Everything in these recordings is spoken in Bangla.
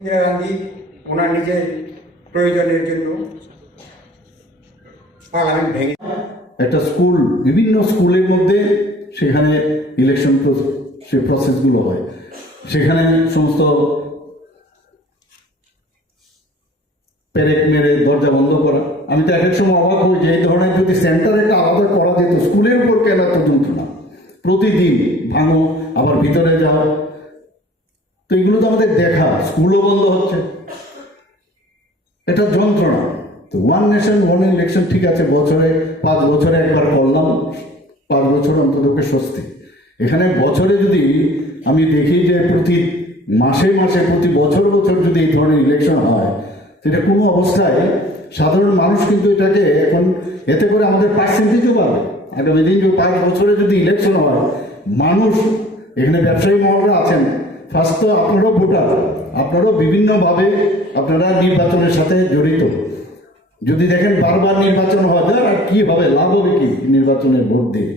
ইন্দিরা গান্ধী ওনার নিজের প্রয়োজনের জন্য পার্লামেন্ট ভেঙে একটা স্কুল, বিভিন্ন স্কুলের মধ্যে সেখানে ইলেকশন সে প্রসেসগুলো হয়, সেখানে সমস্ত প্যারেক মেরে দরজা বন্ধ করা। আমি তো এক এক সময় অবাক হই যে এই ধরনের যদি সেন্টার একটা আলাদা করা যেত, স্কুলের উপর কেন এত যন্ত্রণা? প্রতিদিন ভাঙো, আবার ভিতরে যাও। তো এগুলো তো আমাদের দেখা, স্কুলও বন্ধ হচ্ছে, এটা যন্ত্রণা। তো ওয়ান নেশন ওয়ান ইলেকশন ঠিক আছে, বছরে 5 বছরে একবার করলাম, 5 বছর অন্ততকে স্বস্তি। এখানে বছরে যদি আমি দেখি যে প্রতি মাসে মাসে প্রতি বছর বছর যদি এই ধরনের ইলেকশন হয়, সেটা কোনো অবস্থায় সাধারণ মানুষ কিন্তু এটাকে এখন এতে করে আমাদের পার্সেন্টেজও বাড়বে। আগামী দিন যে 5 বছরে যদি ইলেকশন হয়, মানুষ, এখানে ব্যবসায়ী মহলরা আছেন, ফার্স্ট তো আপনারাও ভোটার, আপনারাও বিভিন্নভাবে আপনারা নির্বাচনের সাথে জড়িত। যদি দেখেন বারবার নির্বাচন হবে, আর কি হবে, লাভ হবে কি নির্বাচনের ভোট দিয়ে?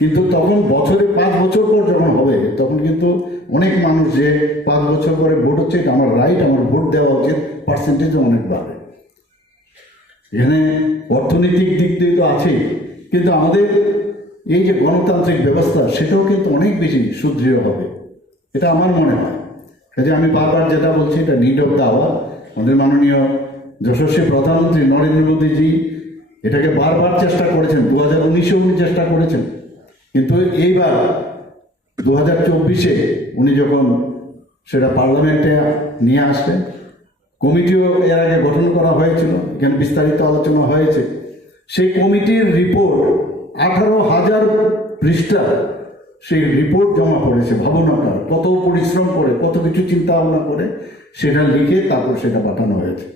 কিন্তু তখন বছরে 5 বছর পর যখন হবে, তখন কিন্তু অনেক মানুষ যে 5 বছর পরে ভোট হচ্ছে, এটা আমার রাইট, আমার ভোট দেওয়া উচিত, পার্সেন্টেজও অনেক বাড়বে। এখানে অর্থনৈতিক দিক দিয়ে তো আছেই, কিন্তু আমাদের এই যে গণতান্ত্রিক ব্যবস্থা, সেটাও কিন্তু অনেক বেশি সুদৃঢ় হবে, এটা আমার মনে হয়। কাজে আমি বারবার যেটা বলছি, এটা নিড অফ দ্য আওয়ার। আমাদের মাননীয় যশস্বী প্রধানমন্ত্রী নরেন্দ্র মোদীজি এটাকে বারবার চেষ্টা করেছেন, 2019-এ উনি চেষ্টা করেছেন, কিন্তু এইবার 2024-এ উনি যখন সেটা পার্লামেন্টে নিয়ে আসলেন, কমিটিও এর আগে গঠন করা হয়েছিল, এখানে বিস্তারিত আলোচনা হয়েছে। সেই কমিটির রিপোর্ট 18,000 পৃষ্ঠা সেই রিপোর্ট জমা পড়েছে। ভাবুন আপনার কত পরিশ্রম করে, কত কিছু চিন্তা ভাবনা করে সেটা লিখে তারপর সেটা পাঠানো হয়েছে।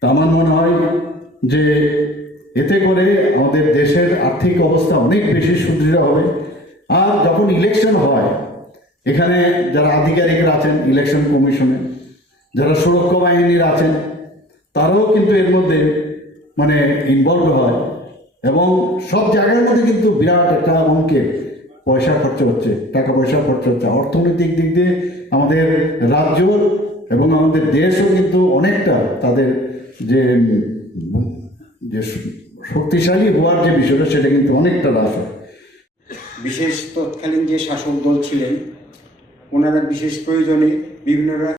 তা আমার মনে হয় যে এতে করে আমাদের দেশের আর্থিক অবস্থা অনেক বেশি সুদৃঢ় হবে। আর যখন ইলেকশন হয়, এখানে যারা আধিকারিকরা আছেন ইলেকশন কমিশনে, যারা সুরক্ষা বাহিনীর আছেন, তারাও কিন্তু এর মধ্যে মানে ইনভলভ হয়, এবং সব জায়গার মধ্যে কিন্তু বিরাট একটা অঙ্কের পয়সা খরচ হচ্ছে, টাকা পয়সা খরচ হচ্ছে। অর্থনৈতিক দিক দিয়ে আমাদের রাজ্য এবং আমাদের দেশও কিন্তু অনেকটা তাদের যে শক্তিশালী হওয়ার যে বিষয়টা, সেটা কিন্তু অনেকটা হ্রাস হয়। বিশেষ তৎকালীন যে শাসক দল ছিলেন, ওনারা বিশেষ প্রয়োজনে বিভিন্ন